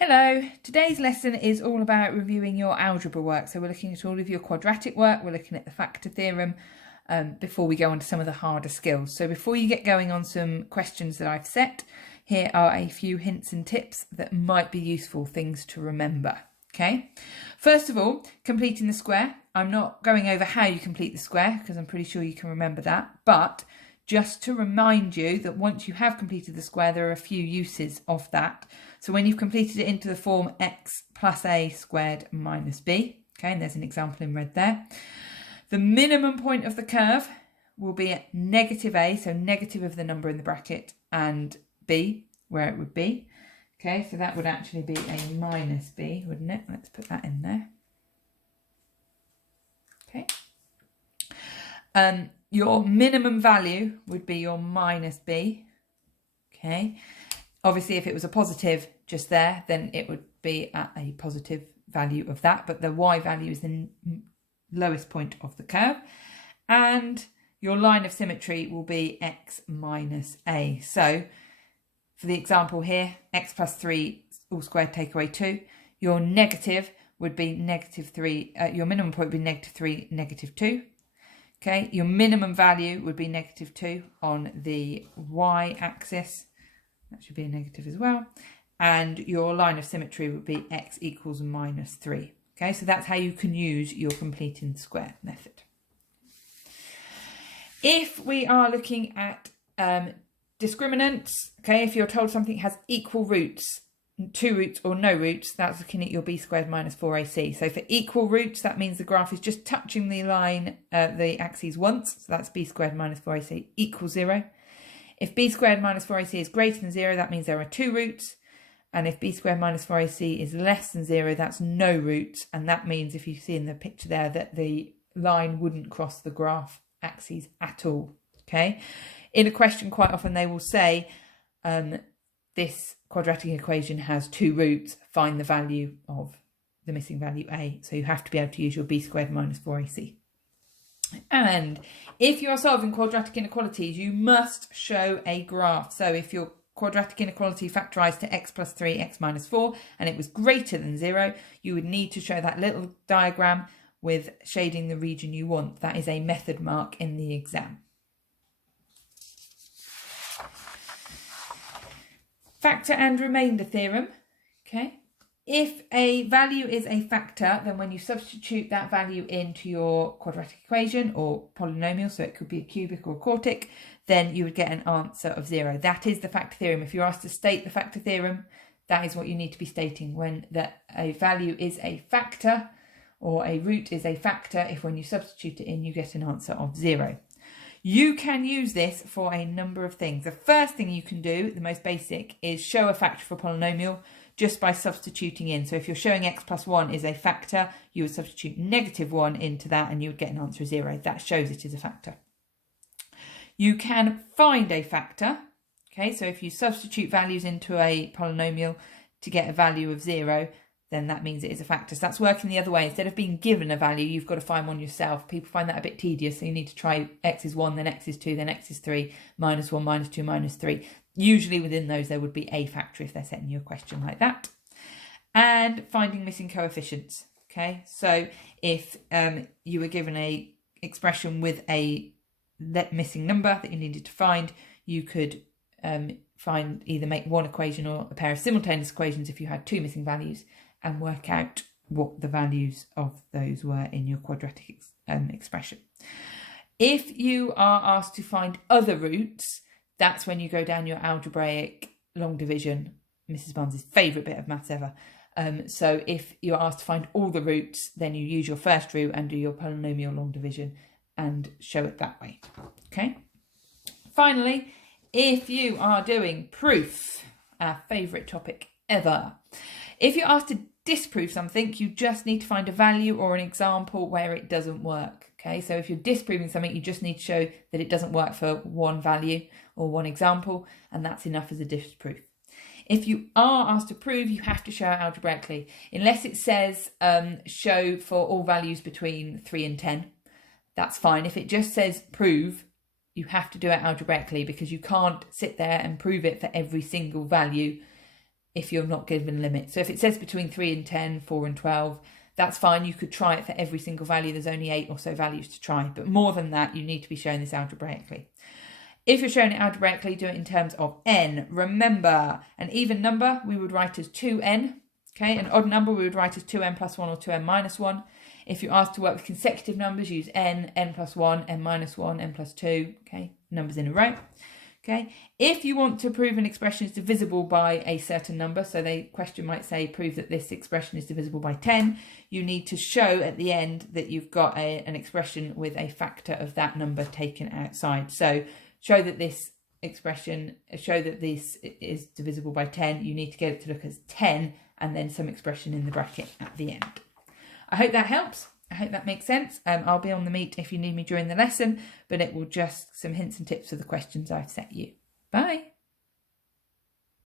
Hello, today's lesson is all about reviewing your algebra work. So we're looking at all of your quadratic work, we're looking at the factor theorem before we go on to some of the harder skills. So before you get going on some questions that I've set, here are a few hints and tips that might be useful things to remember. Okay, first of all, completing the square. I'm not going over how you complete the square because I'm pretty sure you can remember that, but just to remind you that once you have completed the square, there are a few uses of that. So when you've completed it into the form x plus a squared minus b, okay, and there's an example in red there. The minimum point of the curve will be at negative a, so negative of the number in the bracket, and b, where it would be. Okay, so that would actually be a minus b, wouldn't it? Let's put that in there. Okay. Your minimum value would be your minus b. Okay. Obviously, if it was a positive just there, then it would be at a positive value of that. But the y value is the lowest point of the curve. And your line of symmetry will be x minus a. So for the example here, x plus 3 all squared take away 2. Your negative would be negative 3. Your minimum point would be negative 3, negative 2. Okay, your minimum value would be negative 2 on the y-axis. That should be a negative as well. And your line of symmetry would be x equals minus 3. Okay, so that's how you can use your completing the square method. If we are looking at discriminants, okay, if you're told something has equal roots, 2 roots or no roots, that's looking at your b squared minus 4ac. So for equal roots, that means the graph is just touching the line, the axes once. So that's b squared minus 4ac equals 0. If b squared minus 4ac is greater than 0, that means there are 2 roots. And if b squared minus 4ac is less than 0, that's no roots. And that means, if you see in the picture there, that the line wouldn't cross the graph axes at all. Okay. In a question, quite often they will say, this quadratic equation has 2 roots, find the value of the missing value a. So you have to be able to use your b squared minus 4ac. And if you are solving quadratic inequalities, you must show a graph. So if your quadratic inequality factorised to x plus 3, x minus 4, and it was greater than 0, you would need to show that little diagram with shading the region you want. That is a method mark in the exam. Factor and remainder theorem. Okay. If a value is a factor, then when you substitute that value into your quadratic equation or polynomial, so it could be a cubic or a quartic, then you would get an answer of 0. That is the factor theorem. If you're asked to state the factor theorem, that is what you need to be stating, when a value is a factor or a root is a factor. If when you substitute it in, you get an answer of 0. You can use this for a number of things. The first thing you can do, the most basic, is show a factor for a polynomial just by substituting in. So if you're showing x plus 1 is a factor, you would substitute negative 1 into that and you would get an answer of 0. That shows it is a factor. You can find a factor. Okay, so if you substitute values into a polynomial to get a value of 0, then that means it is a factor. So that's working the other way. Instead of being given a value, you've got to find one yourself. People find that a bit tedious, so you need to try x is 1, then x is 2, then x is 3, minus 1, minus 2, minus 3. Usually within those there would be a factor if they're setting you a question like that. And finding missing coefficients. Okay, so if you were given a expression with a missing number that you needed to find, you could either make one equation or a pair of simultaneous equations if you had 2 missing values, and work out what the values of those were in your quadratic expression. If you are asked to find other roots, that's when you go down your algebraic long division, Mrs. Barnes' favourite bit of maths ever. So if you're asked to find all the roots, then you use your first root and do your polynomial long division and show it that way. Okay. Finally, if you are doing proof, our favourite topic ever, if you're asked to disprove something, you just need to find a value or an example where it doesn't work. Okay, so if you're disproving something, you just need to show that it doesn't work for one value or one example, and that's enough as a disproof. If you are asked to prove, you have to show it algebraically, unless it says show for all values between 3 and 10. That's fine. If it just says prove, you have to do it algebraically, because you can't sit there and prove it for every single value if you're not given a limit. So if it says between 3 and 10, 4 and 12, that's fine. You could try it for every single value. There's only 8 or so values to try. But more than that, you need to be showing this algebraically. If you're showing it algebraically, do it in terms of n. Remember, an even number we would write as 2n. Okay, an odd number we would write as 2n plus 1 or 2n minus 1. If you're asked to work with consecutive numbers, use n, n plus 1, n minus 1, n plus 2. Okay, numbers in a row. Okay, if you want to prove an expression is divisible by a certain number, so the question might say prove that this expression is divisible by 10, you need to show at the end that you've got an expression with a factor of that number taken outside. So show that this expression, show that this is divisible by 10, you need to get it to look as 10 and then some expression in the bracket at the end. I hope that helps. I hope that makes sense. I'll be on the meet if you need me during the lesson, but it will just some hints and tips for the questions I've set you. Bye.